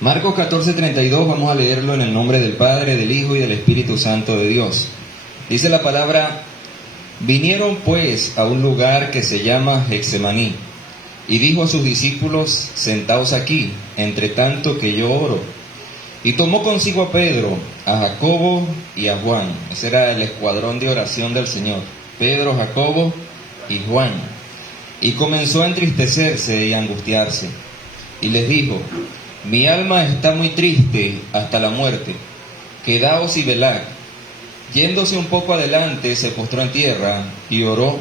Marcos 14:32, vamos a leerlo en el nombre del Padre, del Hijo y del Espíritu Santo de Dios. Dice la palabra: vinieron pues a un lugar que se llama Getsemaní, y dijo a sus discípulos: sentaos aquí, entre tanto que yo oro. Y tomó consigo a Pedro, a Jacobo y a Juan. Ese era el escuadrón de oración del Señor: Pedro, Jacobo y Juan. Y comenzó a entristecerse y a angustiarse. Y les dijo: mi alma está muy triste hasta la muerte. Quedaos y velad. Yéndose un poco adelante, se postró en tierra y oró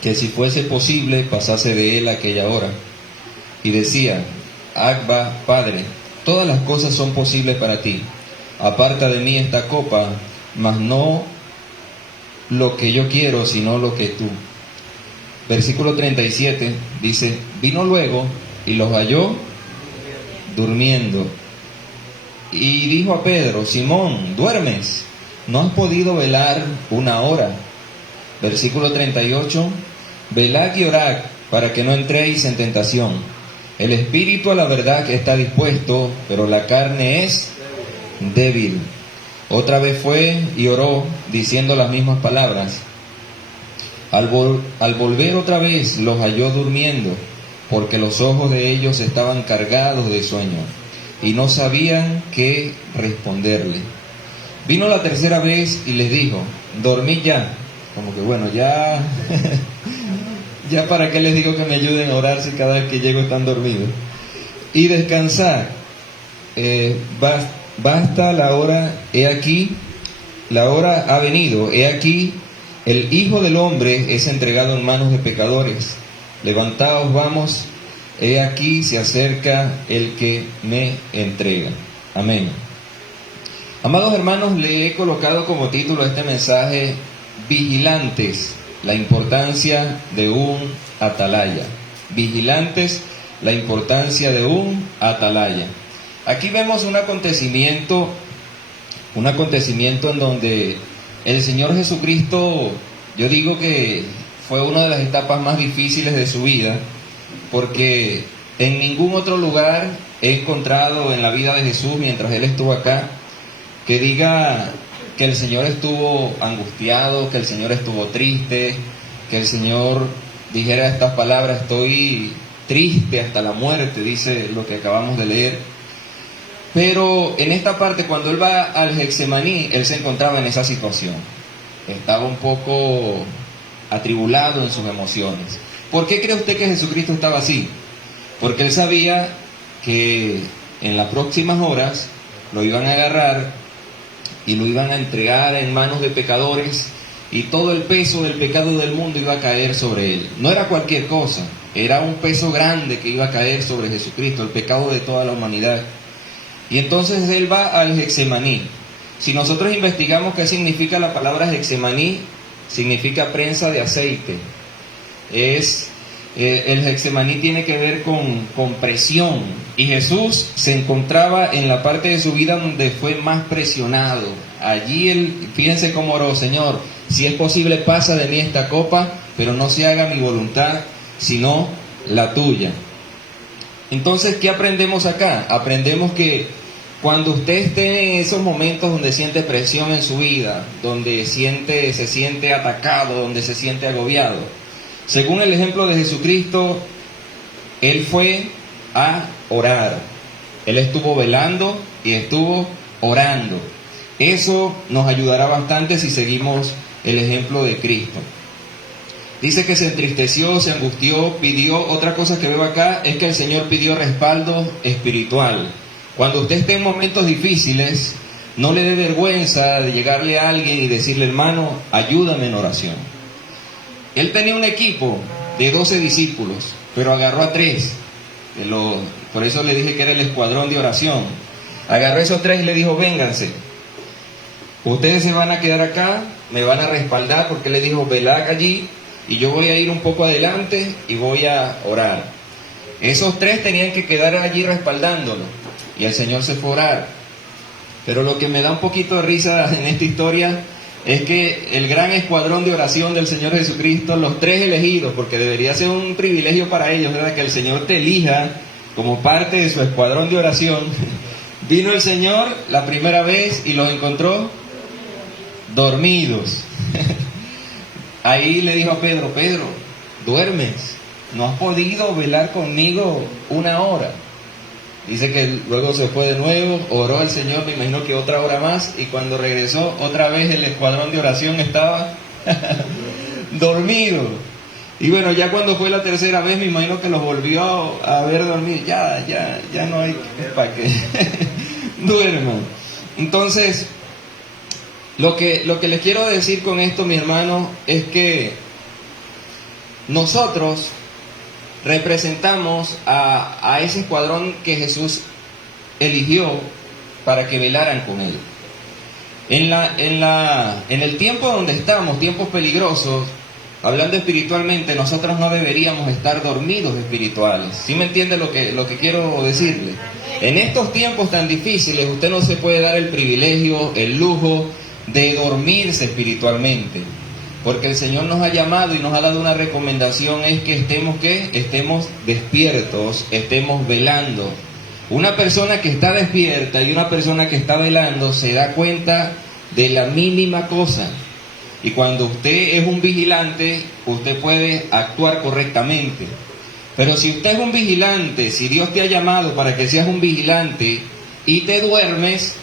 que si fuese posible pasase de él aquella hora. Y decía: Abba, Padre, todas las cosas son posibles para ti. Aparta de mí esta copa, mas no lo que yo quiero, sino lo que tú. Versículo 37 dice: vino luego y los halló durmiendo. Y dijo a Pedro: Simón, ¿duermes? ¿No has podido velar una hora? Versículo 38: velad y orad para que no entréis en tentación. El espíritu a la verdad que está dispuesto, pero la carne es débil. Otra vez fue y oró, diciendo las mismas palabras. Al volver otra vez los halló durmiendo, porque los ojos de ellos estaban cargados de sueño, y no sabían qué responderle. Vino la tercera vez y les dijo: dormid ya. Como que bueno, ya ya para qué les digo que me ayuden a orar si cada vez que llego están dormidos. Y descansad, basta la hora, he aquí, la hora ha venido, he aquí, el Hijo del Hombre es entregado en manos de pecadores. Levantaos, vamos, he aquí se acerca el que me entrega. Amén. Amados hermanos, le he colocado como título a este mensaje: vigilantes, la importancia de un atalaya. Vigilantes, la importancia de un atalaya. Aquí vemos un acontecimiento en donde el Señor Jesucristo, yo digo que fue una de las etapas más difíciles de su vida, porque en ningún otro lugar he encontrado en la vida de Jesús, mientras Él estuvo acá, que diga que el Señor estuvo angustiado, que el Señor estuvo triste, que el Señor dijera estas palabras: estoy triste hasta la muerte, dice lo que acabamos de leer. Pero en esta parte, cuando Él va al Getsemaní, Él se encontraba en esa situación. Estaba un poco atribulado en sus emociones. ¿Por qué cree usted que Jesucristo estaba así? Porque Él sabía que en las próximas horas lo iban a agarrar y lo iban a entregar en manos de pecadores, y todo el peso del pecado del mundo iba a caer sobre Él. No era cualquier cosa, era un peso grande que iba a caer sobre Jesucristo, el pecado de toda la humanidad. Y entonces Él va al Getsemaní. Si nosotros investigamos qué significa la palabra Getsemaní, significa prensa de aceite. El Getsemaní tiene que ver con presión, y Jesús se encontraba en la parte de su vida donde fue más presionado. Allí Él, fíjense cómo oró: Señor, si es posible pasa de mí esta copa, pero no se haga mi voluntad sino la tuya. Entonces, ¿qué aprendemos acá? Aprendemos que cuando usted esté en esos momentos donde siente presión en su vida, donde se siente atacado, donde se siente agobiado, según el ejemplo de Jesucristo, Él fue a orar. Él estuvo velando y estuvo orando. Eso nos ayudará bastante si seguimos el ejemplo de Cristo. Dice que se entristeció, se angustió, pidió. Otra cosa que veo acá es que el Señor pidió respaldo espiritual. Cuando usted esté en momentos difíciles, no le dé vergüenza de llegarle a alguien y decirle: hermano, ayúdame en oración. Él tenía un equipo de 12 discípulos, pero agarró a 3. Por eso le dije que era el escuadrón de oración. Agarró a esos 3 y le dijo: vénganse. Ustedes se van a quedar acá, me van a respaldar, porque le dijo: velad allí, y yo voy a ir un poco adelante y voy a orar. Esos 3 tenían que quedar allí respaldándolo, y el Señor se fue a orar. Pero lo que me da un poquito de risa en esta historia es que el gran escuadrón de oración del Señor Jesucristo, los 3 elegidos, porque debería ser un privilegio para ellos, ¿verdad?, que el Señor te elija como parte de su escuadrón de oración, vino el Señor la primera vez y los encontró dormidos. Ahí le dijo a Pedro: Pedro, duermes, no has podido velar conmigo una hora. Dice que luego se fue de nuevo, oró al Señor, me imagino que otra hora más, y cuando regresó, otra vez el escuadrón de oración estaba dormido. Y bueno, ya cuando fue la tercera vez, me imagino que los volvió a ver dormir. Ya no hay para que duerman. Entonces, lo que les quiero decir con esto, mi hermano, es que nosotros representamos a ese escuadrón que Jesús eligió para que velaran con él. En el tiempo donde estamos, tiempos peligrosos, hablando espiritualmente, nosotros no deberíamos estar dormidos espirituales. ¿Sí me entiende lo que quiero decirle? En estos tiempos tan difíciles, usted no se puede dar el privilegio, el lujo de dormirse espiritualmente. Porque el Señor nos ha llamado y nos ha dado una recomendación, es que estemos despiertos, estemos velando. Una persona que está despierta y una persona que está velando se da cuenta de la mínima cosa. Y cuando usted es un vigilante, usted puede actuar correctamente. Pero si usted es un vigilante, si Dios te ha llamado para que seas un vigilante y te duermes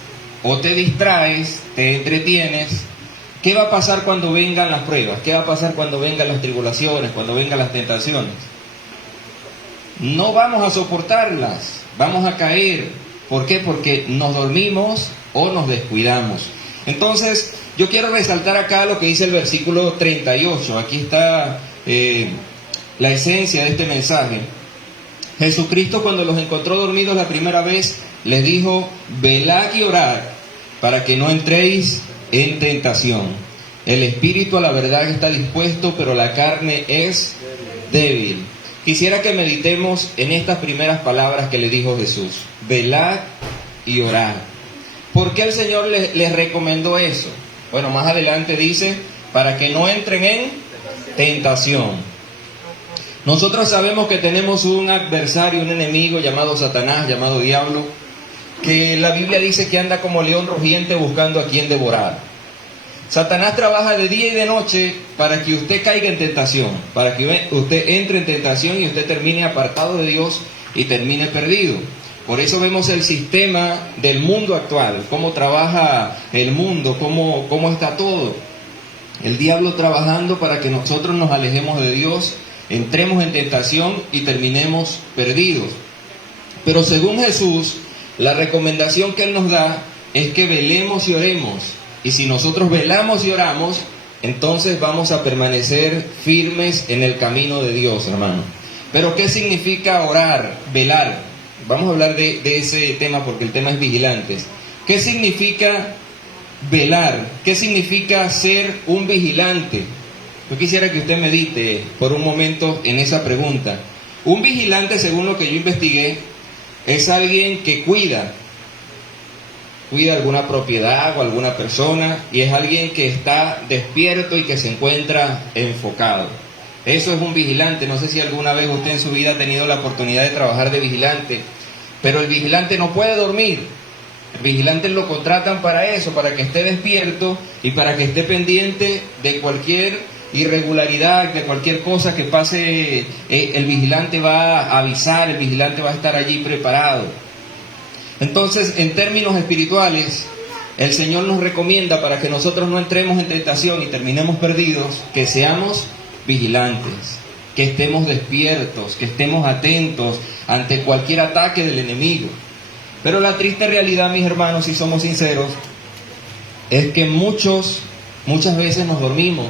o te distraes, te entretienes, ¿qué va a pasar cuando vengan las pruebas? ¿Qué va a pasar cuando vengan las tribulaciones, cuando vengan las tentaciones? No vamos a soportarlas, vamos a caer. ¿Por qué? Porque nos dormimos o nos descuidamos. Entonces, yo quiero resaltar acá lo que dice el versículo 38. Aquí está la esencia de este mensaje. Jesucristo, cuando los encontró dormidos la primera vez, les dijo: velad y orad para que no entréis en tentación. El espíritu a la verdad está dispuesto, pero la carne es débil. Quisiera que meditemos en estas primeras palabras que le dijo Jesús: velad y orad. ¿Por qué el Señor les recomendó eso? Bueno, más adelante dice: para que no entren en tentación. Nosotros sabemos que tenemos un adversario, un enemigo llamado Satanás, llamado diablo, que la Biblia dice que anda como león rugiente buscando a quien devorar. Satanás trabaja de día y de noche para que usted caiga en tentación, para que usted entre en tentación y usted termine apartado de Dios y termine perdido. Por eso vemos el sistema del mundo actual, cómo trabaja el mundo, cómo está todo. El diablo trabajando para que nosotros nos alejemos de Dios, entremos en tentación y terminemos perdidos. Pero según Jesús, la recomendación que Él nos da es que velemos y oremos. Y si nosotros velamos y oramos, entonces vamos a permanecer firmes en el camino de Dios, hermano. Pero ¿qué significa orar, velar? Vamos a hablar de ese tema porque el tema es vigilantes. ¿Qué significa velar? ¿Qué significa ser un vigilante? Yo quisiera que usted medite por un momento en esa pregunta. Un vigilante, según lo que yo investigué, es alguien que cuida alguna propiedad o alguna persona, y es alguien que está despierto y que se encuentra enfocado. Eso es un vigilante. No sé si alguna vez usted en su vida ha tenido la oportunidad de trabajar de vigilante, pero el vigilante no puede dormir. El vigilante lo contratan para eso, para que esté despierto y para que esté pendiente de cualquier irregularidad, de cualquier cosa que pase. El vigilante va a avisar, el vigilante va a estar allí preparado. Entonces, en términos espirituales, el Señor nos recomienda, para que nosotros no entremos en tentación y terminemos perdidos, que seamos vigilantes, que estemos despiertos, que estemos atentos ante cualquier ataque del enemigo. Pero la triste realidad, mis hermanos, si somos sinceros, es que muchas veces nos dormimos,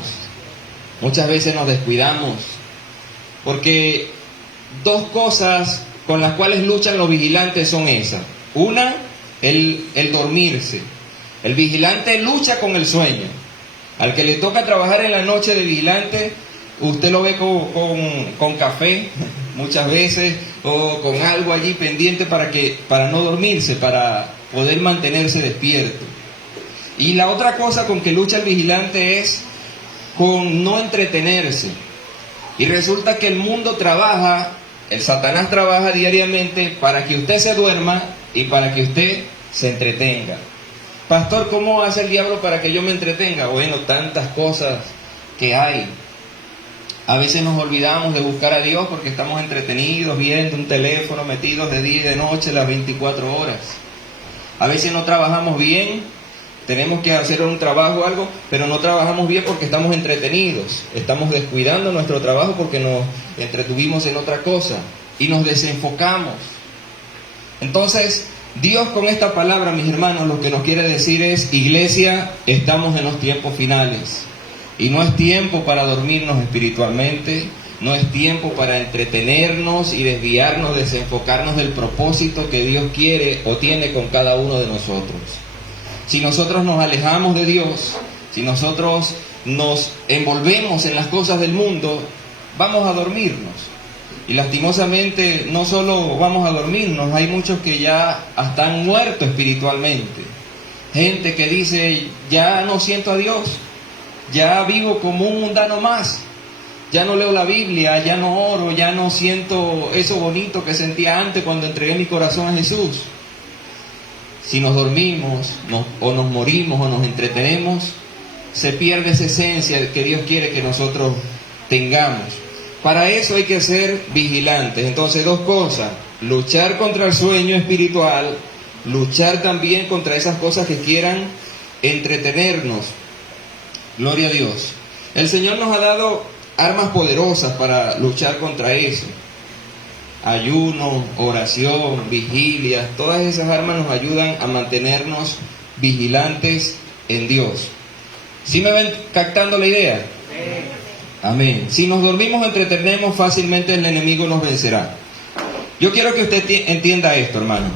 muchas veces nos descuidamos, porque dos cosas con las cuales luchan los vigilantes son esas. Una, el dormirse. El vigilante lucha con el sueño. Al que le toca trabajar en la noche de vigilante, usted lo ve con café muchas veces, o con algo allí pendiente para no dormirse, para poder mantenerse despierto. Y la otra cosa con que lucha el vigilante es con no entretenerse. Y resulta que el mundo trabaja El Satanás trabaja diariamente para que usted se duerma y para que usted se entretenga. Pastor, ¿cómo hace el diablo para que yo me entretenga? Bueno, tantas cosas que hay. A veces nos olvidamos de buscar a Dios porque estamos entretenidos viendo un teléfono, metidos de día y de noche las 24 horas. A veces no trabajamos bien, tenemos que hacer un trabajo o algo, pero no trabajamos bien porque estamos entretenidos. Estamos descuidando nuestro trabajo porque nos entretuvimos en otra cosa y nos desenfocamos. Entonces, Dios con esta palabra, mis hermanos, lo que nos quiere decir es: iglesia, estamos en los tiempos finales. Y no es tiempo para dormirnos espiritualmente, no es tiempo para entretenernos y desviarnos, desenfocarnos del propósito que Dios quiere o tiene con cada uno de nosotros. Si nosotros nos alejamos de Dios, si nosotros nos envolvemos en las cosas del mundo, vamos a dormirnos. Y lastimosamente no solo vamos a dormirnos, hay muchos que ya están muertos espiritualmente. Gente que dice: ya no siento a Dios, ya vivo como un mundano más, ya no leo la Biblia, ya no oro, ya no siento eso bonito que sentía antes cuando entregué mi corazón a Jesús. Si nos dormimos, o nos morimos, o nos entretenemos, se pierde esa esencia que Dios quiere que nosotros tengamos. Para eso hay que ser vigilantes. Entonces, dos cosas: luchar contra el sueño espiritual, luchar también contra esas cosas que quieran entretenernos. Gloria a Dios. El Señor nos ha dado armas poderosas para luchar contra eso. Ayuno, oración, vigilia, todas esas armas nos ayudan a mantenernos vigilantes en Dios. ¿Sí me ven captando la idea? Amén. Si nos dormimos, entretenemos, fácilmente el enemigo nos vencerá. Yo quiero que usted entienda esto, hermano.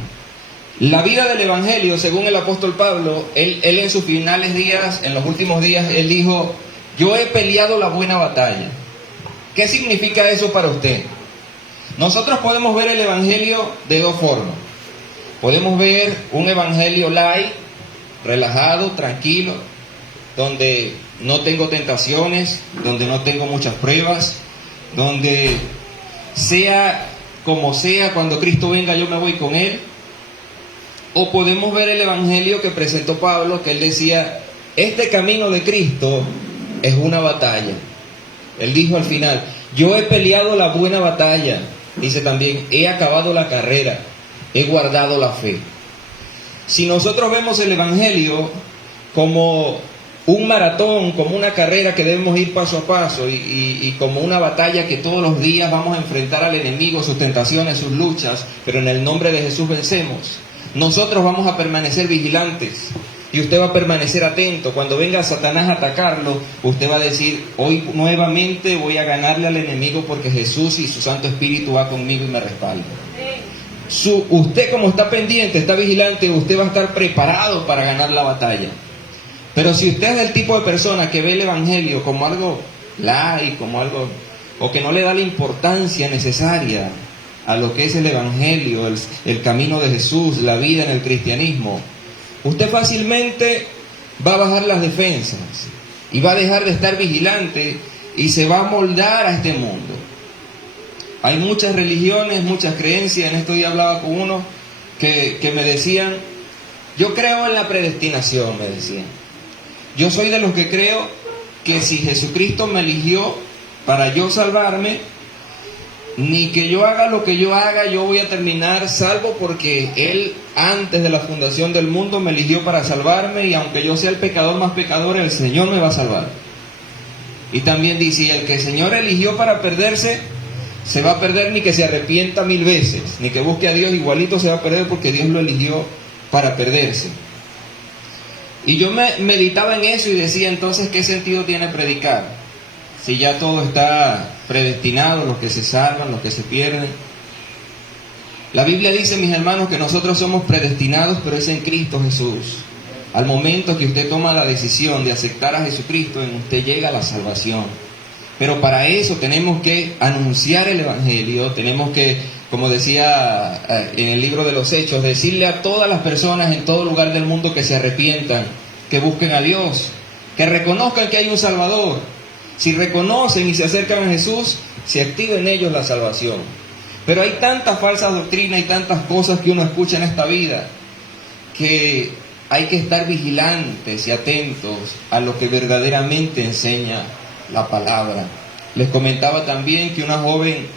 La vida del Evangelio, según el apóstol Pablo, él en sus finales días, en los últimos días, él dijo: yo he peleado la buena batalla. ¿Qué significa eso para usted? Nosotros podemos ver el Evangelio de dos formas. Podemos ver un Evangelio light, relajado, tranquilo, donde no tengo tentaciones, donde no tengo muchas pruebas, donde sea como sea, cuando Cristo venga yo me voy con Él. O podemos ver el Evangelio que presentó Pablo, que él decía: este camino de Cristo es una batalla. Él dijo al final: yo he peleado la buena batalla. Dice también: he acabado la carrera, he guardado la fe. Si nosotros vemos el Evangelio como un maratón, como una carrera que debemos ir paso a paso y como una batalla que todos los días vamos a enfrentar al enemigo, sus tentaciones, sus luchas, pero en el nombre de Jesús vencemos. Nosotros vamos a permanecer vigilantes y usted va a permanecer atento. Cuando venga Satanás a atacarlo, usted va a decir: hoy nuevamente voy a ganarle al enemigo porque Jesús y su Santo Espíritu va conmigo y me respalda. Usted, como está pendiente, está vigilante, usted va a estar preparado para ganar la batalla. Pero si usted es del tipo de persona que ve el Evangelio como algo light, como algo, o que no le da la importancia necesaria a lo que es el Evangelio, el camino de Jesús, la vida en el cristianismo, usted fácilmente va a bajar las defensas y va a dejar de estar vigilante y se va a moldar a este mundo. Hay muchas religiones, muchas creencias. En estos días hablaba con uno que me decían: yo creo en la predestinación, me decían. Yo soy de los que creo que si Jesucristo me eligió para yo salvarme, ni que yo haga lo que yo haga, yo voy a terminar salvo, porque Él antes de la fundación del mundo me eligió para salvarme, y aunque yo sea el pecador más pecador, el Señor me va a salvar. Y también dice: el que el Señor eligió para perderse, se va a perder, ni que se arrepienta 1000 veces, ni que busque a Dios, igualito se va a perder, porque Dios lo eligió para perderse. Y yo me meditaba en eso y decía: entonces, ¿qué sentido tiene predicar? Si ya todo está predestinado, los que se salvan, los que se pierden. La Biblia dice, mis hermanos, que nosotros somos predestinados, pero es en Cristo Jesús. Al momento que usted toma la decisión de aceptar a Jesucristo, en usted llega la salvación. Pero para eso tenemos que anunciar el Evangelio, tenemos que, como decía en el libro de los Hechos, decirle a todas las personas en todo lugar del mundo que se arrepientan, que busquen a Dios, que reconozcan que hay un Salvador. Si reconocen y se acercan a Jesús, se activa en ellos la salvación. Pero hay tantas falsas doctrinas y tantas cosas que uno escucha en esta vida que hay que estar vigilantes y atentos a lo que verdaderamente enseña la palabra. Les comentaba también que una joven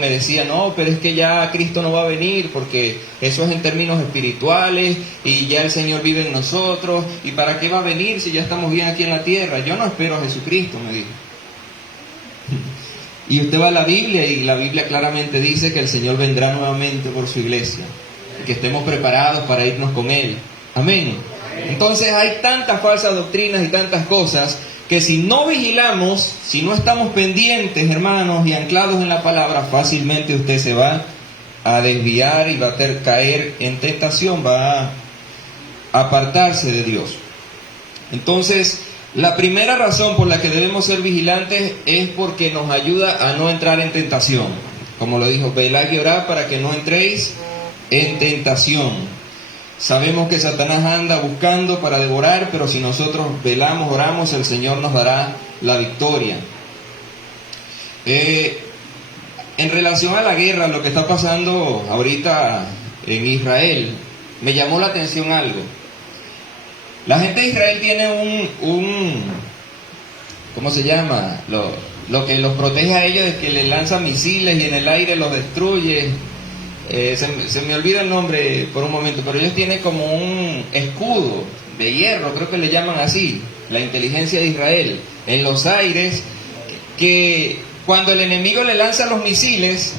me decía, no, pero es que ya Cristo no va a venir porque eso es en términos espirituales y ya el Señor vive en nosotros, y ¿para qué va a venir si ya estamos bien aquí en la tierra? Yo no espero a Jesucristo, me dijo. Y usted va a la Biblia y la Biblia claramente dice que el Señor vendrá nuevamente por su iglesia y que estemos preparados para irnos con Él. Amén. Entonces hay tantas falsas doctrinas y tantas cosas que si no vigilamos, si no estamos pendientes, hermanos, y anclados en la palabra, fácilmente usted se va a desviar y va a caer en tentación, va a apartarse de Dios. Entonces, la primera razón por la que debemos ser vigilantes es porque nos ayuda a no entrar en tentación. Como lo dijo, velad y orad para que no entréis en tentación. Sabemos que Satanás anda buscando para devorar, pero si nosotros velamos, oramos, el Señor nos dará la victoria. En relación a la guerra, lo que está pasando ahorita en Israel, me llamó la atención algo. La gente de Israel tiene ¿cómo se llama? Lo que los protege a ellos es que les lanza misiles y en el aire los destruye. Se me olvida el nombre por un momento, pero ellos tienen como un escudo de hierro, creo que le llaman así, la inteligencia de Israel, en los aires, que cuando el enemigo le lanza los misiles,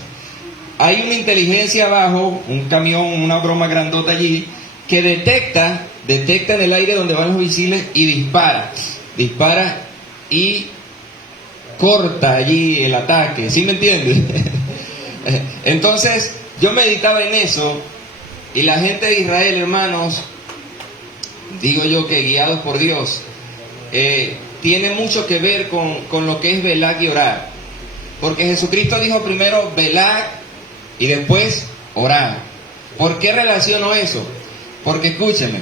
hay una inteligencia abajo, un camión, una broma grandota allí, que detecta en el aire donde van los misiles y dispara y corta allí el ataque, ¿sí me entiendes? Entonces, yo meditaba en eso, y la gente de Israel, hermanos, digo yo que guiados por Dios, tiene mucho que ver con lo que es velar y orar. Porque Jesucristo dijo primero velar y después orar. ¿Por qué relaciono eso? Porque escúcheme,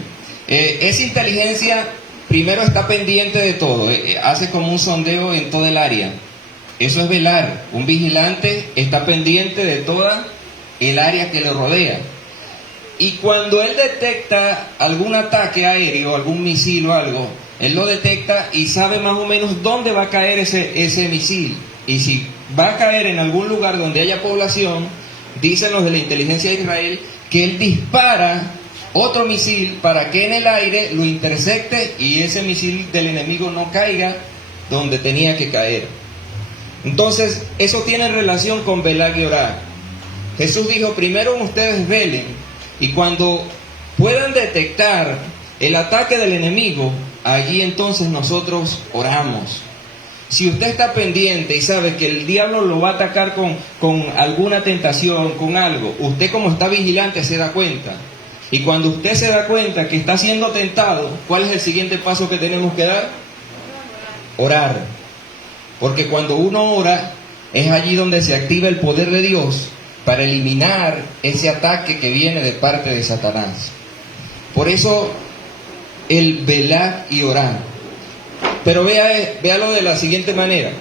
esa inteligencia primero está pendiente de todo, hace como un sondeo en toda el área. Eso es velar. Un vigilante está pendiente de toda el área que le rodea. Y cuando él detecta algún ataque aéreo, algún misil o algo, él lo detecta y sabe más o menos dónde va a caer ese misil. Y si va a caer en algún lugar donde haya población, dicen los de la inteligencia de Israel, que él dispara otro misil para que en el aire lo intercepte y ese misil del enemigo no caiga donde tenía que caer. Entonces, eso tiene relación con velar y orar. Jesús dijo, primero ustedes velen, y cuando puedan detectar el ataque del enemigo, allí entonces nosotros oramos. Si usted está pendiente y sabe que el diablo lo va a atacar con alguna tentación, con algo, usted como está vigilante se da cuenta. Y cuando usted se da cuenta que está siendo tentado, ¿cuál es el siguiente paso que tenemos que dar? Orar. Porque cuando uno ora, es allí donde se activa el poder de Dios para eliminar ese ataque que viene de parte de Satanás. Por eso, el velar y orar. Pero véalo de la siguiente manera.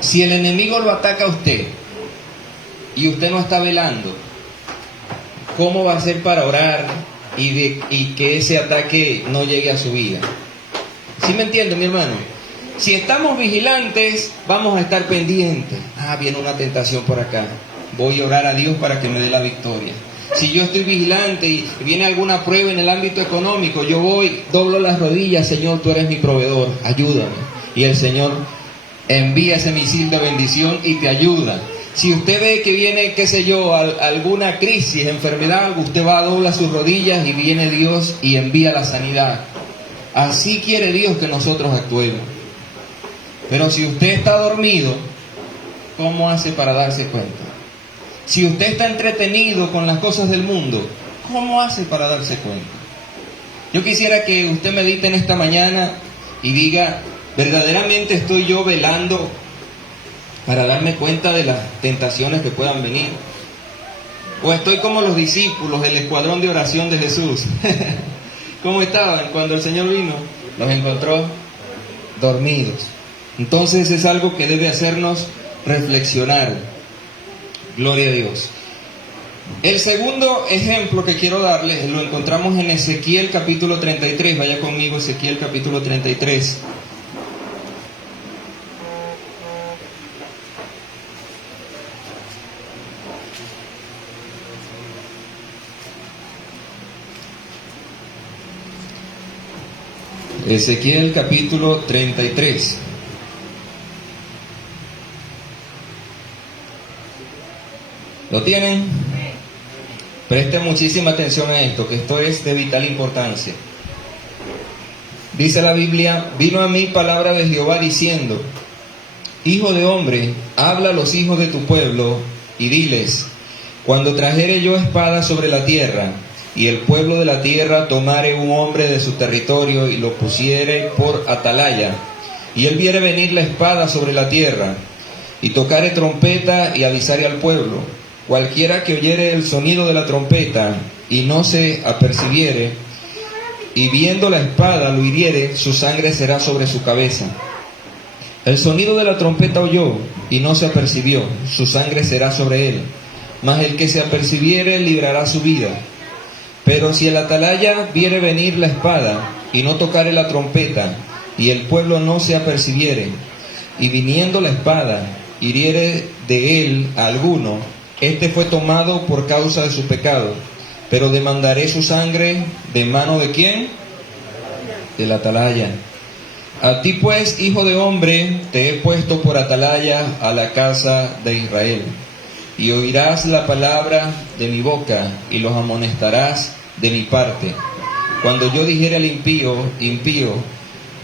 Si el enemigo lo ataca a usted y usted no está velando, ¿cómo va a ser para orar y que ese ataque no llegue a su vida? ¿Sí me entiende, mi hermano? Si estamos vigilantes, vamos a estar pendientes. Viene una tentación por acá. Voy a orar a Dios para que me dé la victoria. Si yo estoy vigilante y viene alguna prueba en el ámbito económico, yo voy, doblo las rodillas, Señor, tú eres mi proveedor, ayúdame. Y el Señor envía ese misil de bendición y te ayuda. Si usted ve que viene, qué sé yo, alguna crisis, enfermedad, usted va a doblar sus rodillas y viene Dios y envía la sanidad. Así quiere Dios que nosotros actuemos. Pero si usted está dormido, ¿cómo hace para darse cuenta? Si usted está entretenido con las cosas del mundo, ¿cómo hace para darse cuenta? Yo quisiera que usted medite en esta mañana y diga, ¿verdaderamente estoy yo velando para darme cuenta de las tentaciones que puedan venir? ¿O estoy como los discípulos del escuadrón de oración de Jesús? ¿Cómo estaban cuando el Señor vino? Los encontró dormidos. Entonces es algo que debe hacernos reflexionar. Gloria a Dios. El segundo ejemplo que quiero darles lo encontramos en Ezequiel capítulo 33. Vaya conmigo, Ezequiel capítulo 33. Ezequiel capítulo 33. ¿Lo tienen? Presten muchísima atención a esto, que esto es de vital importancia. Dice la Biblia: vino a mí palabra de Jehová diciendo: Hijo de hombre, habla a los hijos de tu pueblo y diles: cuando trajere yo espada sobre la tierra, y el pueblo de la tierra tomare un hombre de su territorio y lo pusiere por atalaya, y él viere venir la espada sobre la tierra, y tocare trompeta y avisare al pueblo, cualquiera que oyere el sonido de la trompeta y no se apercibiere, y viendo la espada lo hiriere, su sangre será sobre su cabeza. El sonido de la trompeta oyó y no se apercibió, su sangre será sobre él. Mas el que se apercibiere librará su vida. Pero si el atalaya viere venir la espada y no tocare la trompeta, y el pueblo no se apercibiere, y viniendo la espada hiriere de él a alguno, este fue tomado por causa de su pecado, pero demandaré su sangre de mano ¿de quién? Del atalaya. A ti pues, hijo de hombre, te he puesto por atalaya a la casa de Israel, y oirás la palabra de mi boca, y los amonestarás de mi parte. Cuando yo dijere al impío, impío,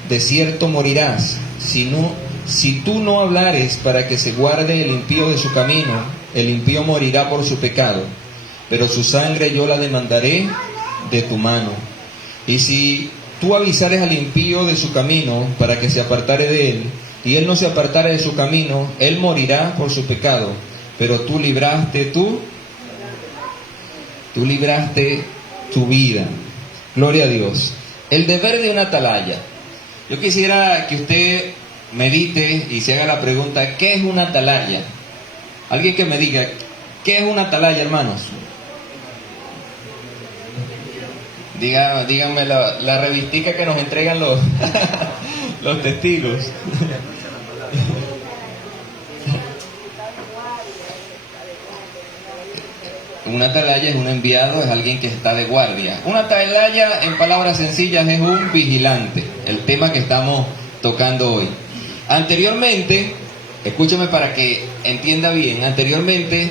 de cierto morirás, si tú no hablares para que se guarde el impío de su camino, el impío morirá por su pecado, pero su sangre yo la demandaré de tu mano. Y si tú avisares al impío de su camino para que se apartare de él, y él no se apartare de su camino, él morirá por su pecado, pero tú libraste tu vida. Gloria a Dios. El deber de una atalaya. Yo quisiera que usted medite y se haga la pregunta: ¿qué es una atalaya? Alguien que me diga, ¿qué es una atalaya, hermanos? Díganme la revistica que nos entregan los, los testigos. Una atalaya es un enviado, es alguien que está de guardia. Una atalaya, en palabras sencillas, es un vigilante, el tema que estamos tocando hoy. Anteriormente, escúcheme para que entienda bien, anteriormente,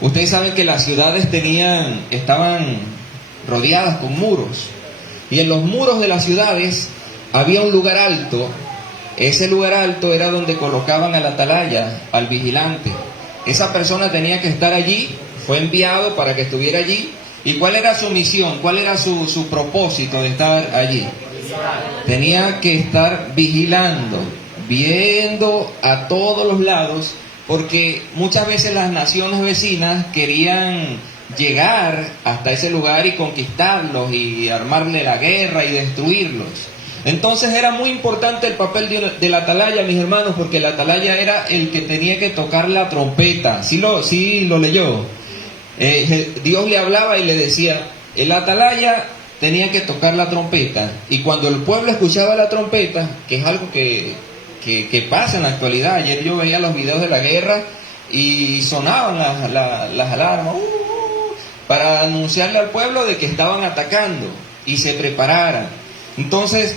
ustedes saben que las ciudades estaban rodeadas con muros, y en los muros de las ciudades había un lugar alto. Ese lugar alto era donde colocaban al atalaya, al vigilante. Esa persona tenía que estar allí, fue enviado para que estuviera allí. ¿Y cuál era su misión? ¿Cuál era su propósito de estar allí? Tenía que estar vigilando, viendo a todos los lados, porque muchas veces las naciones vecinas querían llegar hasta ese lugar y conquistarlos y armarle la guerra y destruirlos. Entonces era muy importante el papel del atalaya, mis hermanos, porque el atalaya era el que tenía que tocar la trompeta. ¿Sí lo leyó? Dios le hablaba y le decía, el atalaya tenía que tocar la trompeta, y cuando el pueblo escuchaba la trompeta, que es algo que pasa en la actualidad. Ayer yo veía los videos de la guerra y sonaban las alarmas para anunciarle al pueblo de que estaban atacando y se prepararan. Entonces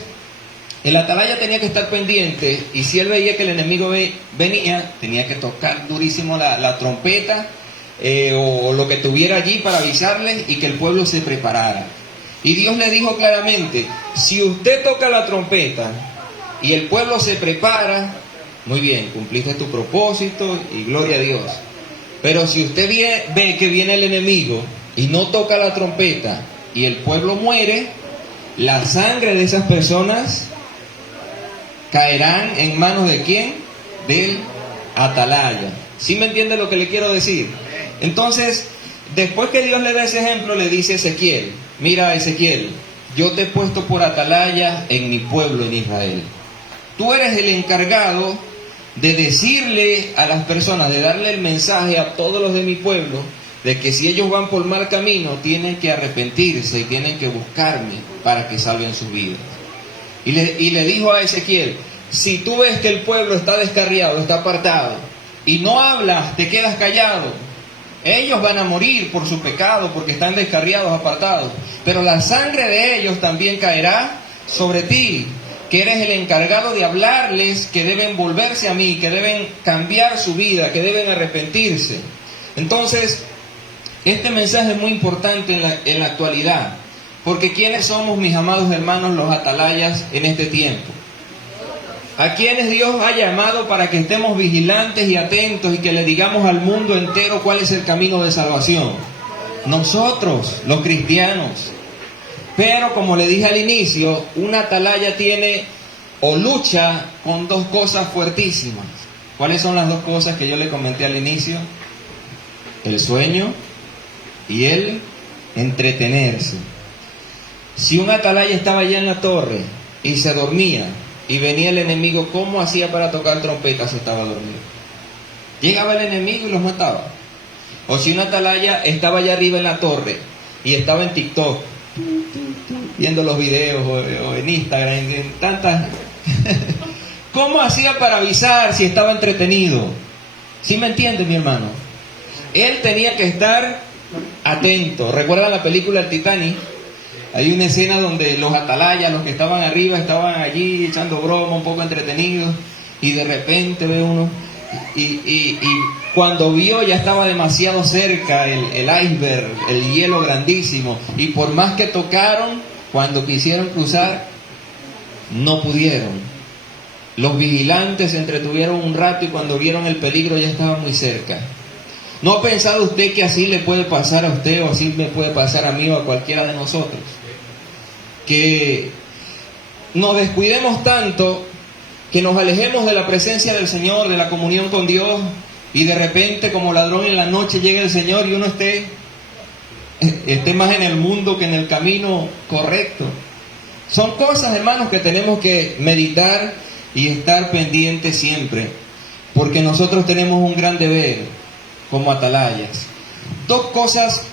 el atalaya tenía que estar pendiente, y si él veía que el enemigo venía, tenía que tocar durísimo la trompeta o lo que tuviera allí para avisarles y que el pueblo se preparara. Y Dios le dijo claramente: si usted toca la trompeta y el pueblo se prepara, muy bien, cumpliste tu propósito y gloria a Dios. Pero si usted ve que viene el enemigo y no toca la trompeta y el pueblo muere, la sangre de esas personas caerán en manos ¿de quién? Del atalaya. ¿Sí me entiende lo que le quiero decir? Entonces, después que Dios le da ese ejemplo, le dice a Ezequiel: mira, Ezequiel, yo te he puesto por atalaya en mi pueblo, en Israel. Tú eres el encargado de decirle a las personas, de darle el mensaje a todos los de mi pueblo, de que si ellos van por mal camino, tienen que arrepentirse y tienen que buscarme para que salven sus vidas. Y le dijo a Ezequiel, si tú ves que el pueblo está descarriado, está apartado, y no hablas, te quedas callado, ellos van a morir por su pecado, porque están descarriados, apartados, pero la sangre de ellos también caerá sobre ti, que eres el encargado de hablarles que deben volverse a mí, que deben cambiar su vida, que deben arrepentirse. Entonces, este mensaje es muy importante en la actualidad, porque ¿quiénes somos, mis amados hermanos, los atalayas en este tiempo? ¿A quienes Dios ha llamado para que estemos vigilantes y atentos y que le digamos al mundo entero cuál es el camino de salvación? Nosotros, los cristianos. Pero como le dije al inicio, una atalaya tiene o lucha con dos cosas fuertísimas. ¿Cuáles son las dos cosas que yo le comenté al inicio? El sueño y el entretenerse. Si un atalaya estaba allá en la torre y se dormía y venía el enemigo, ¿cómo hacía para tocar trompeta si estaba dormido? Llegaba el enemigo y los mataba. O si un atalaya estaba allá arriba en la torre y estaba en TikTok viendo los videos o en Instagram, en tantas... ¿Cómo hacía para avisar si estaba entretenido? ¿Sí me entiende, mi hermano? Él tenía que estar atento. ¿Recuerdan la película El Titanic? Hay una escena donde los atalayas, los que estaban arriba, estaban allí echando broma, un poco entretenidos, y de repente ve uno, y cuando vio ya estaba demasiado cerca el iceberg, el hielo grandísimo, y por más que tocaron, cuando quisieron cruzar, no pudieron. Los vigilantes se entretuvieron un rato y cuando vieron el peligro ya estaba muy cerca. ¿No ha pensado usted que así le puede pasar a usted o así me puede pasar a mí o a cualquiera de nosotros? Que nos descuidemos tanto, que nos alejemos de la presencia del Señor, de la comunión con Dios, y de repente como ladrón en la noche llega el Señor y uno esté más en el mundo que en el camino correcto. Son cosas, hermanos, que tenemos que meditar y estar pendientes siempre, porque nosotros tenemos un gran deber como atalayas. Dos cosas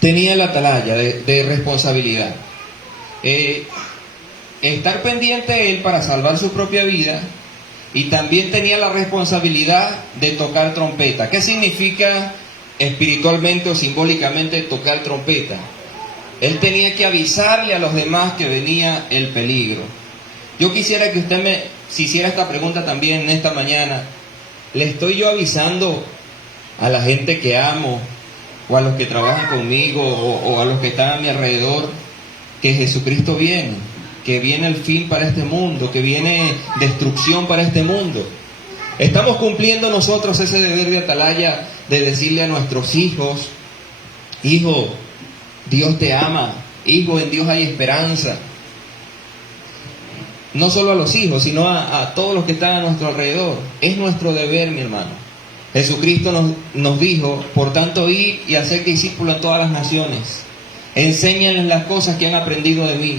tenía el atalaya de responsabilidad. Estar pendiente él para salvar su propia vida, y también tenía la responsabilidad de tocar trompeta. ¿Qué significa espiritualmente o simbólicamente tocar trompeta? Él tenía que avisarle a los demás que venía el peligro. Yo quisiera que usted se hiciera esta pregunta también en esta mañana. ¿Le estoy yo avisando a la gente que amo, o a los que trabajan conmigo, o a los que están a mi alrededor, que Jesucristo viene, que viene el fin para este mundo, que viene destrucción para este mundo? ¿Estamos cumpliendo nosotros ese deber de atalaya de decirle a nuestros hijos: hijo, Dios te ama, hijo, en Dios hay esperanza? No solo a los hijos, sino a todos los que están a nuestro alrededor. Es nuestro deber, mi hermano. Jesucristo nos dijo: por tanto, id y haced discípulos a todas las naciones. Enséñenles las cosas que han aprendido de mí,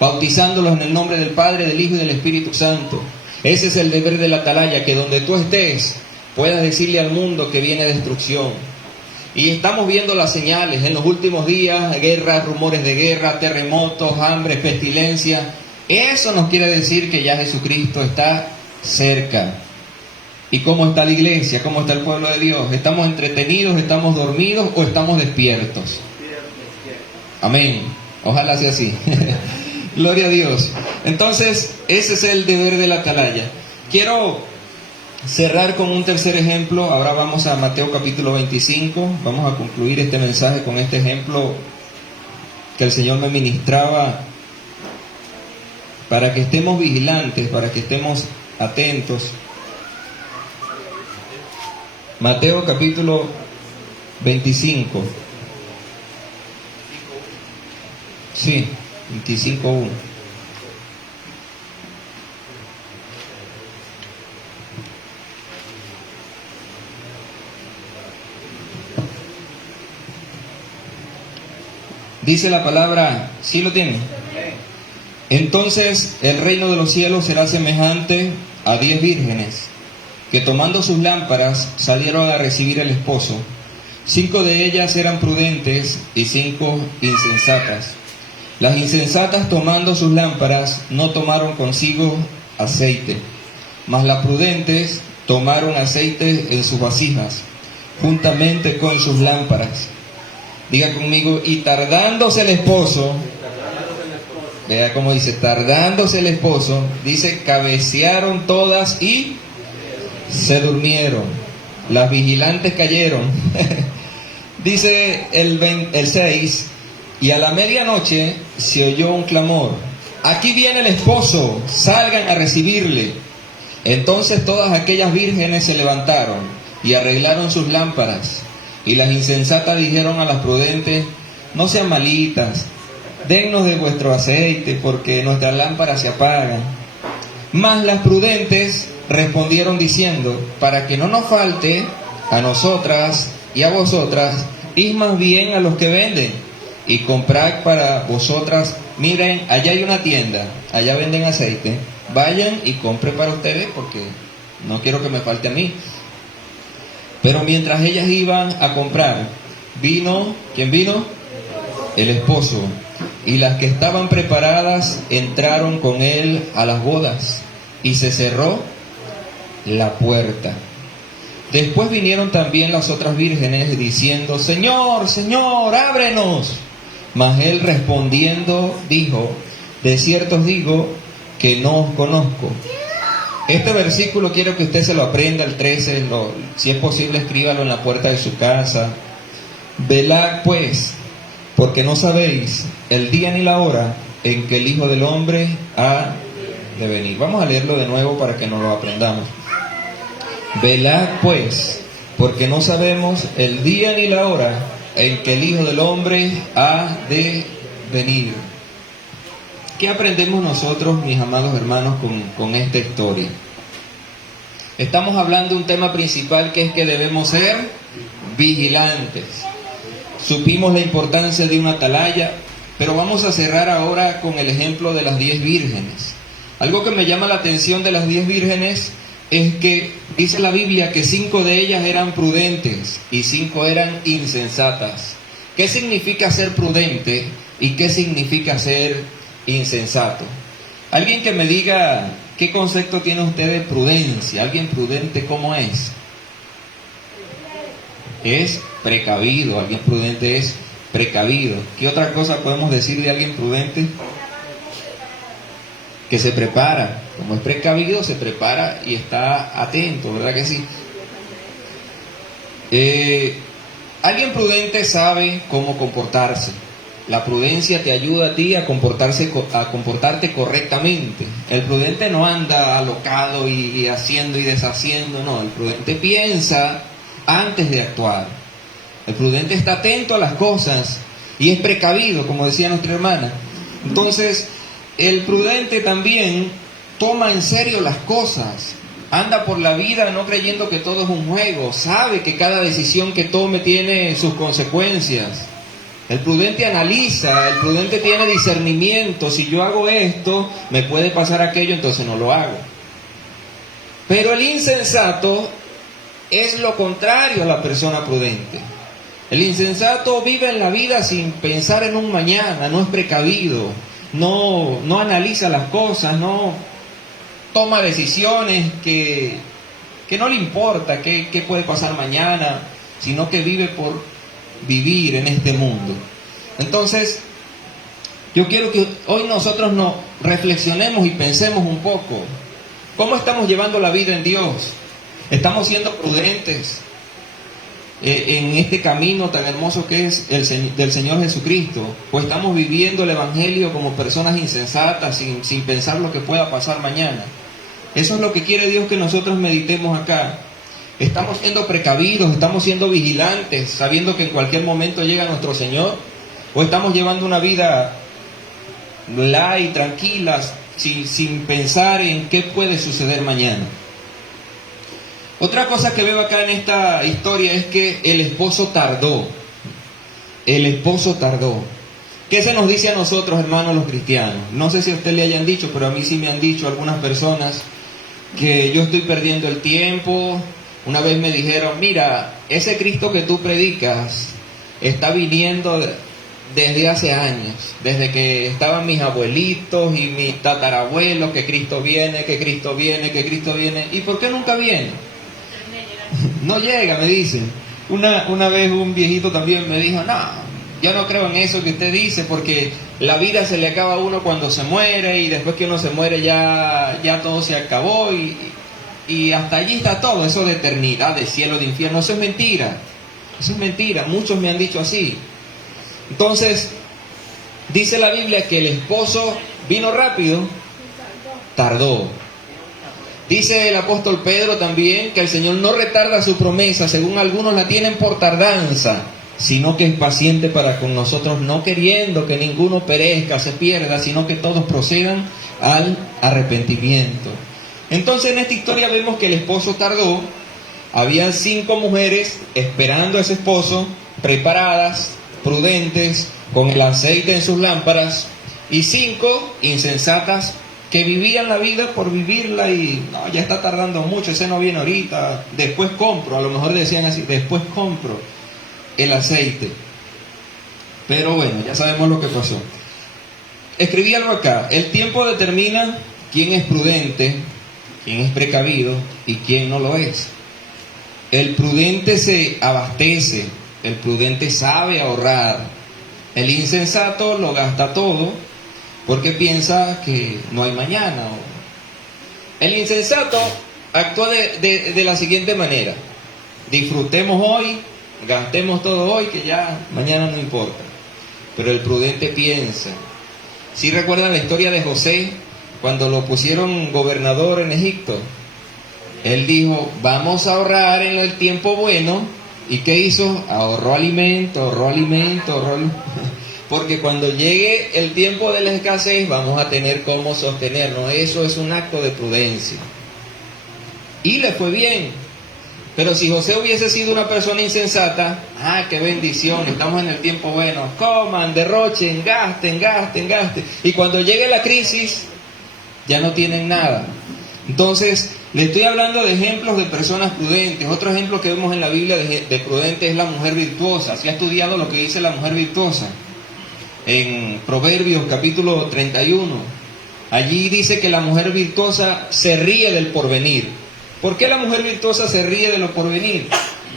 bautizándolos en el nombre del Padre, del Hijo y del Espíritu Santo. Ese es el deber del atalaya, que donde tú estés puedas decirle al mundo que viene destrucción. Y estamos viendo las señales en los últimos días: guerras, rumores de guerra, terremotos, hambre, pestilencia. Eso nos quiere decir que ya Jesucristo está cerca. ¿Y cómo está la iglesia? ¿Cómo está el pueblo de Dios? ¿Estamos entretenidos, estamos dormidos o estamos despiertos? Amén. Ojalá sea así. Gloria a Dios. Entonces, ese es el deber del atalaya. Quiero cerrar con un tercer ejemplo. Ahora vamos a Mateo capítulo 25. Vamos a concluir este mensaje con este ejemplo que el Señor me ministraba, para que estemos vigilantes, para que estemos atentos. Mateo capítulo 25. Sí, 25:1. Dice la palabra, ¿sí lo tienen? Entonces el reino de los cielos será semejante a 10 vírgenes que tomando sus lámparas salieron a recibir el esposo. 5 de ellas eran prudentes y 5 insensatas. Las insensatas, tomando sus lámparas, no tomaron consigo aceite, mas las prudentes tomaron aceite en sus vasijas, juntamente con sus lámparas. Diga conmigo, y tardándose el esposo, vea cómo dice, tardándose el esposo, dice, cabecearon todas y se durmieron. Las vigilantes cayeron. Dice el 6, y a la medianoche se oyó un clamor: aquí viene el esposo, salgan a recibirle. Entonces todas aquellas vírgenes se levantaron y arreglaron sus lámparas. Y las insensatas dijeron a las prudentes: no sean malitas, dennos de vuestro aceite, porque nuestras lámparas se apagan. Mas las prudentes respondieron diciendo: para que no nos falte a nosotras y a vosotras, id más bien a los que venden y comprad para vosotras. Miren, allá hay una tienda, allá venden aceite, vayan y compren para ustedes, porque no quiero que me falte a mí. Pero mientras ellas iban a comprar, vino, ¿quién vino? El esposo, y las que estaban preparadas entraron con él a las bodas, y se cerró la puerta. Después vinieron también las otras vírgenes diciendo: Señor, Señor, ábrenos. Mas él respondiendo dijo: de cierto os digo que no os conozco. Este versículo quiero que usted se lo aprenda, el 13, si es posible escríbalo en la puerta de su casa. Velad pues, porque no sabéis el día ni la hora en que el Hijo del Hombre ha de venir. Vamos a leerlo de nuevo para que nos lo aprendamos. Velad pues, porque no sabemos el día ni la hora en que el Hijo del Hombre ha de venir. ¿Qué aprendemos nosotros, mis amados hermanos, con esta historia? Estamos hablando de un tema principal, que es que debemos ser vigilantes. Supimos la importancia de una atalaya, pero vamos a cerrar ahora con el ejemplo de las 10 vírgenes. Algo que me llama la atención de las 10 vírgenes es que dice la Biblia que 5 de ellas eran prudentes y 5 eran insensatas. ¿Qué significa ser prudente y qué significa ser insensato? Alguien que me diga qué concepto tiene usted de prudencia. Alguien prudente, ¿cómo es? Es precavido. Alguien prudente es precavido. ¿Qué otra cosa podemos decir de alguien prudente? Que se prepara. Como es precavido, se prepara y está atento, ¿verdad que sí? Alguien prudente sabe cómo comportarse. La prudencia te ayuda a ti a comportarte correctamente. El prudente no anda alocado y haciendo y deshaciendo, no. El prudente piensa antes de actuar. El prudente está atento a las cosas y es precavido, como decía nuestra hermana. Entonces, el prudente también toma en serio las cosas. Anda por la vida no creyendo que todo es un juego. Sabe que cada decisión que tome tiene sus consecuencias. El prudente analiza, el prudente tiene discernimiento. Si yo hago esto, me puede pasar aquello, entonces no lo hago. Pero el insensato es lo contrario a la persona prudente. El insensato vive en la vida sin pensar en un mañana, no es precavido, no analiza las cosas, no toma decisiones que no le importa qué puede pasar mañana, sino que vive por vivir en este mundo. Entonces, yo quiero que hoy nosotros nos reflexionemos y pensemos un poco. ¿Cómo estamos llevando la vida en Dios? ¿Estamos siendo prudentes en este camino tan hermoso que es del Señor Jesucristo? ¿O estamos viviendo el Evangelio como personas insensatas, sin pensar lo que pueda pasar mañana? Eso es lo que quiere Dios que nosotros meditemos acá. ¿Estamos siendo precavidos? ¿Estamos siendo vigilantes, sabiendo que en cualquier momento llega nuestro Señor? ¿O estamos llevando una vida light, tranquila, sin pensar en qué puede suceder mañana? Otra cosa que veo acá en esta historia es que el esposo tardó. El esposo tardó. ¿Qué se nos dice a nosotros, hermanos, los cristianos? No sé si a usted le hayan dicho, pero a mí sí me han dicho algunas personas: que yo estoy perdiendo el tiempo. Una vez me dijeron, mira, ese Cristo que tú predicas está viniendo desde hace años, desde que estaban mis abuelitos y mis tatarabuelos, que Cristo viene, que Cristo viene, que Cristo viene. ¿Y por qué nunca viene? No llega, me dicen. Una vez un viejito también me dijo, no, yo no creo en eso que usted dice, porque la vida se le acaba a uno cuando se muere, y después que uno se muere ya todo se acabó, y hasta allí está todo, eso de eternidad, de cielo, de infierno. Eso es mentira, muchos me han dicho así. Entonces, dice la Biblia que el esposo vino rápido, tardó. Dice el apóstol Pedro también que el Señor no retarda su promesa, según algunos la tienen por tardanza, sino que es paciente para con nosotros, no queriendo que ninguno perezca, se pierda, sino que todos procedan al arrepentimiento. Entonces, en esta historia vemos que el esposo tardó. Habían 5 mujeres esperando a ese esposo, preparadas, prudentes, con el aceite en sus lámparas, y 5 insensatas que vivían la vida por vivirla, y no, ya está tardando mucho, ese no viene ahorita, después compro. A lo mejor decían así, después compro el aceite. Pero bueno, ya sabemos lo que pasó. Escribí algo acá: el tiempo determina quién es prudente, quién es precavido y quién no lo es. El prudente se abastece, el prudente sabe ahorrar. El insensato lo gasta todo porque piensa que no hay mañana. El insensato actúa de la siguiente manera: disfrutemos hoy, gastemos todo hoy, que ya mañana no importa. Pero el prudente piensa. ¿Sí recuerdan la historia de José cuando lo pusieron gobernador en Egipto? Él dijo, vamos a ahorrar en el tiempo bueno. ¿Y qué hizo? Ahorró alimento. Porque cuando llegue el tiempo de la escasez vamos a tener cómo sostenernos. Eso es un acto de prudencia. Y le fue bien. Pero si José hubiese sido una persona insensata, qué bendición, estamos en el tiempo bueno, coman, derrochen, gasten. Y cuando llegue la crisis, ya no tienen nada. Entonces, le estoy hablando de ejemplos de personas prudentes. Otro ejemplo que vemos en la Biblia de prudente es la mujer virtuosa. ¿Se ha estudiado lo que dice la mujer virtuosa? En Proverbios capítulo 31. Allí dice que la mujer virtuosa se ríe del porvenir. ¿Por qué la mujer virtuosa se ríe de lo porvenir?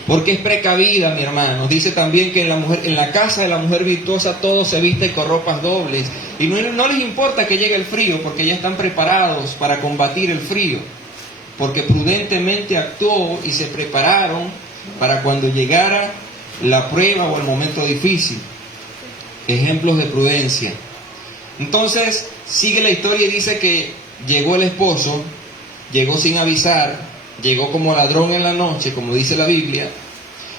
Porque es precavida, mi hermano. Dice también que en la casa de la mujer virtuosa todo se viste con ropas dobles. Y no les importa que llegue el frío, porque ya están preparados para combatir el frío. Porque prudentemente actuó y se prepararon para cuando llegara la prueba o el momento difícil. Ejemplos de prudencia. Entonces, sigue la historia y dice que llegó el esposo, llegó sin avisar, llegó como ladrón en la noche, como dice la Biblia,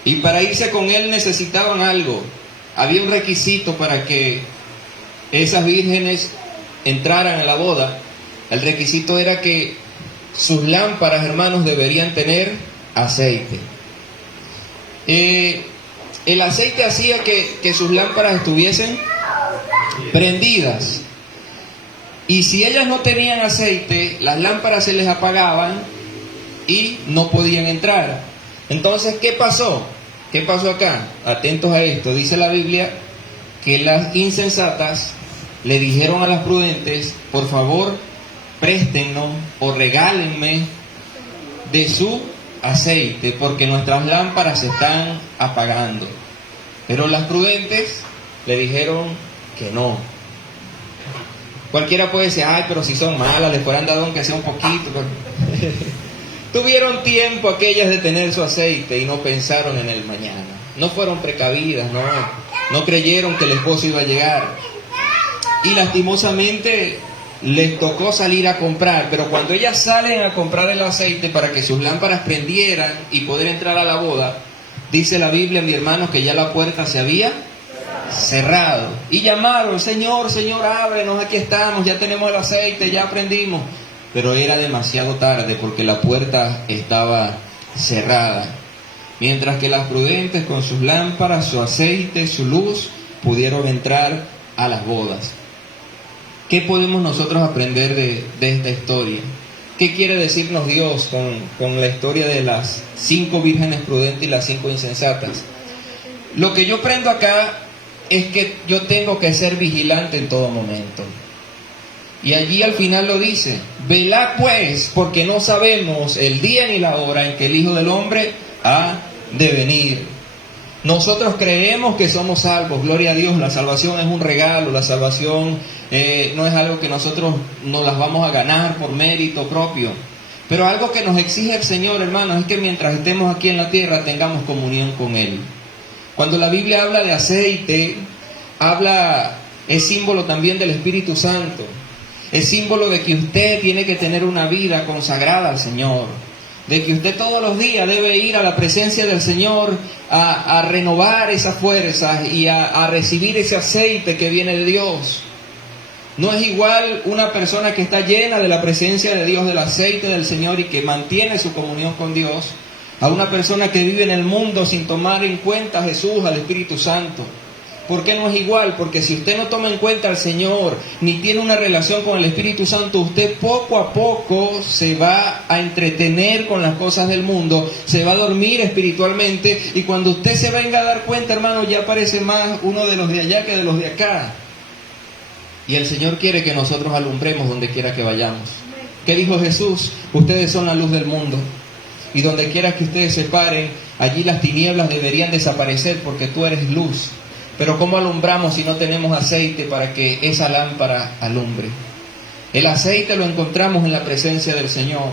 y para irse con él necesitaban algo. Había un requisito para que esas vírgenes entraran a la boda. El requisito era que sus lámparas, hermanos, deberían tener aceite. El aceite hacía que sus lámparas estuviesen prendidas. Y si ellas no tenían aceite, las lámparas se les apagaban y no podían entrar. Entonces, ¿qué pasó? ¿Qué pasó acá? Atentos a esto. Dice la Biblia que las insensatas le dijeron a las prudentes, por favor, préstennos o regálenme de su aceite, porque nuestras lámparas se están apagando. Pero las prudentes le dijeron que no. Cualquiera puede decir, pero si son malas, les fueran dado aunque sea un poquito. Pero... Tuvieron tiempo aquellas de tener su aceite y no pensaron en el mañana. No fueron precavidas, no creyeron que el esposo iba a llegar. Y lastimosamente les tocó salir a comprar. Pero cuando ellas salen a comprar el aceite para que sus lámparas prendieran y poder entrar a la boda, dice la Biblia, mi hermano, que ya la puerta se había cerrado. Y llamaron, Señor, ábrenos, aquí estamos, ya tenemos el aceite, ya prendimos. Pero era demasiado tarde porque la puerta estaba cerrada. Mientras que las prudentes con sus lámparas, su aceite, su luz, pudieron entrar a las bodas. ¿Qué podemos nosotros aprender de esta historia? qué quiere decirnos Dios con la historia de las 5 vírgenes prudentes y las 5 insensatas. Lo que yo aprendo acá es que yo tengo que ser vigilante en todo momento. Y allí al final lo dice: velad pues, porque no sabemos el día ni la hora en que el Hijo del Hombre ha de venir. Nosotros creemos que somos salvos, gloria a Dios. La salvación es un regalo, la salvación no es algo que nosotros nos las vamos a ganar por mérito propio. Pero algo que nos exige el Señor, hermanos, es que mientras estemos aquí en la tierra tengamos comunión con Él. Cuando la Biblia habla de aceite, es símbolo también del Espíritu Santo. Es símbolo de que usted tiene que tener una vida consagrada al Señor. De que usted todos los días debe ir a la presencia del Señor a renovar esas fuerzas y a recibir ese aceite que viene de Dios. No es igual una persona que está llena de la presencia de Dios, del aceite del Señor y que mantiene su comunión con Dios, a una persona que vive en el mundo sin tomar en cuenta a Jesús, al Espíritu Santo. ¿Por qué no es igual? Porque si usted no toma en cuenta al Señor, ni tiene una relación con el Espíritu Santo, usted poco a poco se va a entretener con las cosas del mundo, se va a dormir espiritualmente, y cuando usted se venga a dar cuenta, hermano, ya parece más uno de los de allá que de los de acá. Y el Señor quiere que nosotros alumbremos donde quiera que vayamos. ¿Qué dijo Jesús? Ustedes son la luz del mundo. Y donde quiera que ustedes se paren, allí las tinieblas deberían desaparecer, porque tú eres luz. Pero ¿cómo alumbramos si no tenemos aceite para que esa lámpara alumbre? El aceite lo encontramos en la presencia del Señor.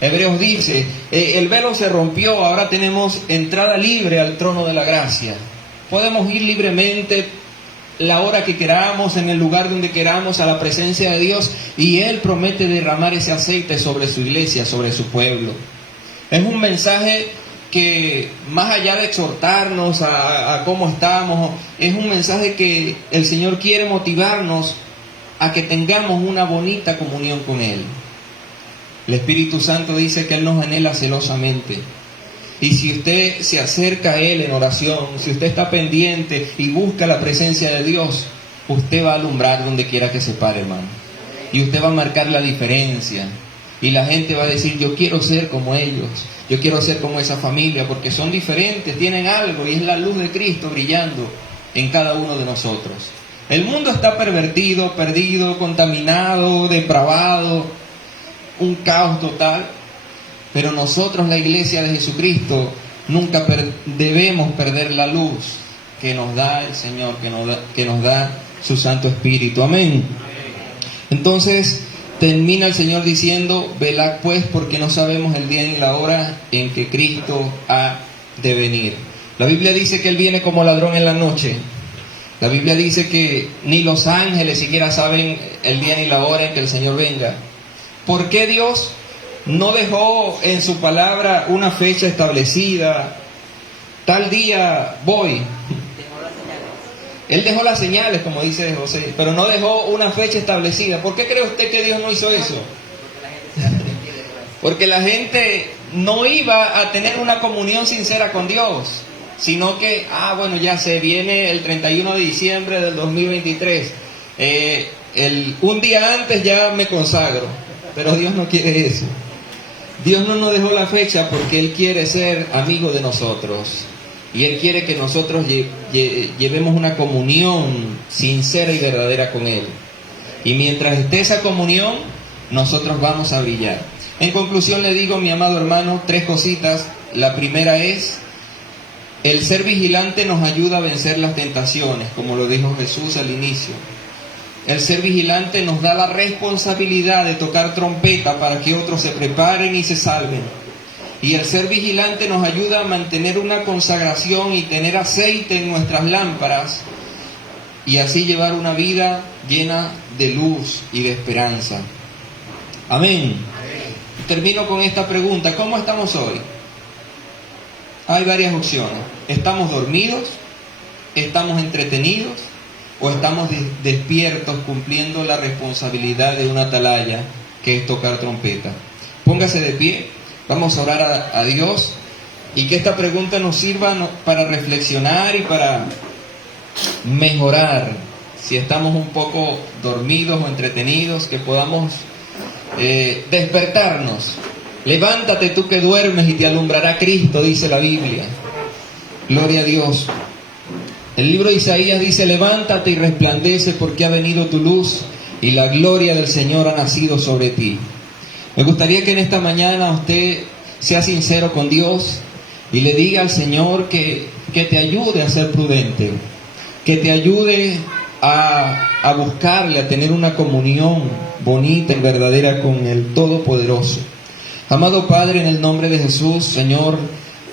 Hebreos dice, el velo se rompió, ahora tenemos entrada libre al trono de la gracia. Podemos ir libremente la hora que queramos, en el lugar donde queramos, a la presencia de Dios, y Él promete derramar ese aceite sobre su iglesia, sobre su pueblo. Es un mensaje que, más allá de exhortarnos a cómo estamos, es un mensaje que el Señor quiere motivarnos a que tengamos una bonita comunión con Él. El Espíritu Santo dice que Él nos anhela celosamente. Y si usted se acerca a Él en oración, si usted está pendiente y busca la presencia de Dios, usted va a alumbrar donde quiera que se pare, hermano. Y usted va a marcar la diferencia. Y la gente va a decir, yo quiero ser como ellos, yo quiero ser como esa familia, porque son diferentes, tienen algo, y es la luz de Cristo brillando en cada uno de nosotros. El mundo está pervertido, perdido, contaminado, depravado, un caos total. Pero nosotros, la iglesia de Jesucristo, nunca debemos perder la luz que nos da el Señor, que nos da su Santo Espíritu. Amén. Entonces termina el Señor diciendo, velad pues, porque no sabemos el día ni la hora en que Cristo ha de venir. La Biblia dice que Él viene como ladrón en la noche. La Biblia dice que ni los ángeles siquiera saben el día ni la hora en que el Señor venga. ¿Por qué Dios no dejó en su palabra una fecha establecida? Tal día voy. Él dejó las señales, como dice José, pero no dejó una fecha establecida. ¿Por qué cree usted que Dios no hizo eso? Porque la gente no iba a tener una comunión sincera con Dios, sino que, bueno, ya se viene el 31 de diciembre del 2023. Un día antes ya me consagro, pero Dios no quiere eso. Dios no nos dejó la fecha porque Él quiere ser amigo de nosotros. Y Él quiere que nosotros llevemos una comunión sincera y verdadera con Él. Y mientras esté esa comunión, nosotros vamos a brillar. En conclusión le digo, mi amado hermano, 3 cositas. La primera es, el ser vigilante nos ayuda a vencer las tentaciones, como lo dijo Jesús al inicio. El ser vigilante nos da la responsabilidad de tocar trompeta para que otros se preparen y se salven. Y el ser vigilante nos ayuda a mantener una consagración y tener aceite en nuestras lámparas, y así llevar una vida llena de luz y de esperanza. Amén. Termino con esta pregunta: ¿cómo estamos hoy? Hay varias opciones. ¿Estamos dormidos? ¿Estamos entretenidos? ¿O estamos despiertos cumpliendo la responsabilidad de una atalaya, que es tocar trompeta? Póngase de pie, vamos a orar a Dios, y que esta pregunta nos sirva para reflexionar y para mejorar. Si estamos un poco dormidos o entretenidos, que podamos despertarnos. Levántate tú que duermes y te alumbrará Cristo, dice la Biblia. Gloria a Dios. El libro de Isaías dice: levántate y resplandece, porque ha venido tu luz y la gloria del Señor ha nacido sobre ti. Me gustaría que en esta mañana usted sea sincero con Dios y le diga al Señor que te ayude a ser prudente, que te ayude a buscarle, a tener una comunión bonita y verdadera con el Todopoderoso. Amado Padre, en el nombre de Jesús, Señor,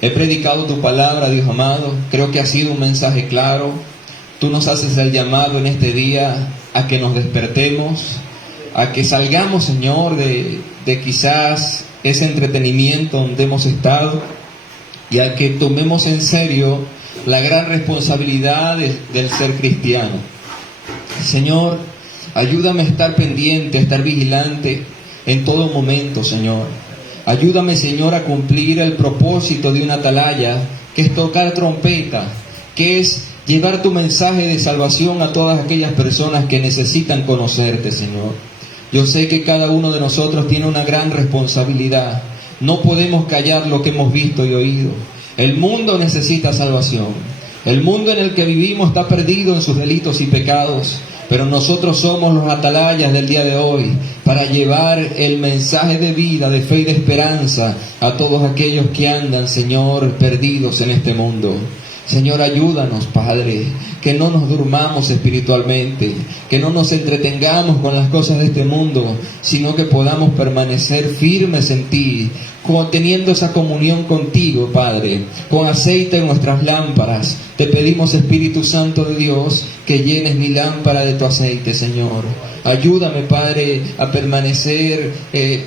he predicado tu palabra, Dios amado. Creo que ha sido un mensaje claro. Tú nos haces el llamado en este día a que nos despertemos, a que salgamos, Señor, de quizás ese entretenimiento donde hemos estado, y a que tomemos en serio la gran responsabilidad del ser cristiano. Señor, ayúdame a estar pendiente, a estar vigilante en todo momento, Señor. Ayúdame, Señor, a cumplir el propósito de una atalaya, que es tocar trompeta, que es llevar tu mensaje de salvación a todas aquellas personas que necesitan conocerte, Señor. Yo sé que cada uno de nosotros tiene una gran responsabilidad. No podemos callar lo que hemos visto y oído. El mundo necesita salvación. El mundo en el que vivimos está perdido en sus delitos y pecados. Pero nosotros somos los atalayas del día de hoy para llevar el mensaje de vida, de fe y de esperanza a todos aquellos que andan, Señor, perdidos en este mundo. Señor, ayúdanos, Padre, que no nos durmamos espiritualmente, que no nos entretengamos con las cosas de este mundo, sino que podamos permanecer firmes en ti, teniendo esa comunión contigo, Padre, con aceite en nuestras lámparas. Te pedimos, Espíritu Santo de Dios, que llenes mi lámpara de tu aceite, Señor. Ayúdame, Padre, a permanecer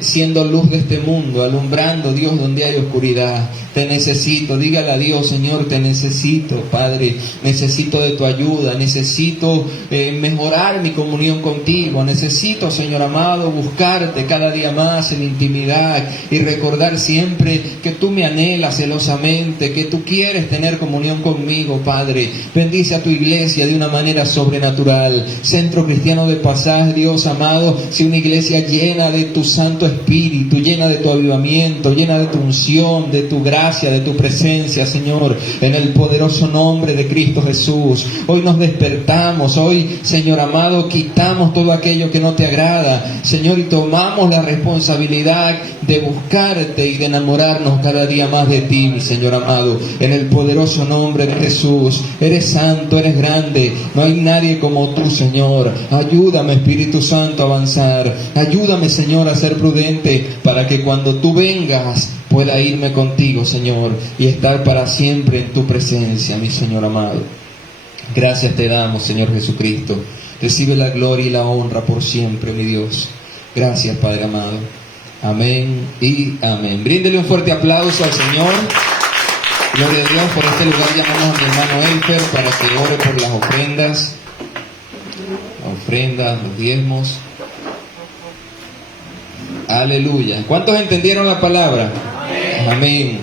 siendo luz de este mundo, alumbrando, Dios, donde hay oscuridad. Te necesito, dígale a Dios: Señor, te necesito, Padre, necesito de tu ayuda, necesito mejorar mi comunión contigo, necesito, Señor amado, buscarte cada día más en intimidad y recordar siempre que tú me anhelas celosamente, que tú quieres tener comunión conmigo, Padre. Bendice a tu iglesia de una manera sobrenatural. Centro Cristiano de Pasaje, Dios amado, sea una iglesia llena de tu Santo Espíritu, llena de tu avivamiento, llena de tu unción, de tu gracia, de tu presencia, Señor, en el poderoso nombre de Cristo Jesús. Hoy nos despertamos, hoy, Señor amado, quitamos todo aquello que no te agrada, Señor, y tomamos la responsabilidad de buscarte y de enamorarnos cada día más de ti, mi Señor amado, en el poderoso nombre de Jesús. Eres santo, eres grande, no hay nadie como tú, Señor. Ayúdame, Espíritu Santo, a avanzar. Ayúdame, Señor, a ser prudente, para que cuando tú vengas pueda irme contigo, Señor, y estar para siempre en tu presencia, mi Señor amado. Gracias te damos, Señor Jesucristo. Recibe la gloria y la honra por siempre, mi Dios. Gracias, Padre amado. Amén y amén. Bríndele un fuerte aplauso al Señor. Gloria a Dios. Por este lugar llamamos a mi hermano Elfer para que ore por las ofrendas. Ofrendas, los diezmos. Aleluya. ¿Cuántos entendieron la palabra? Amén.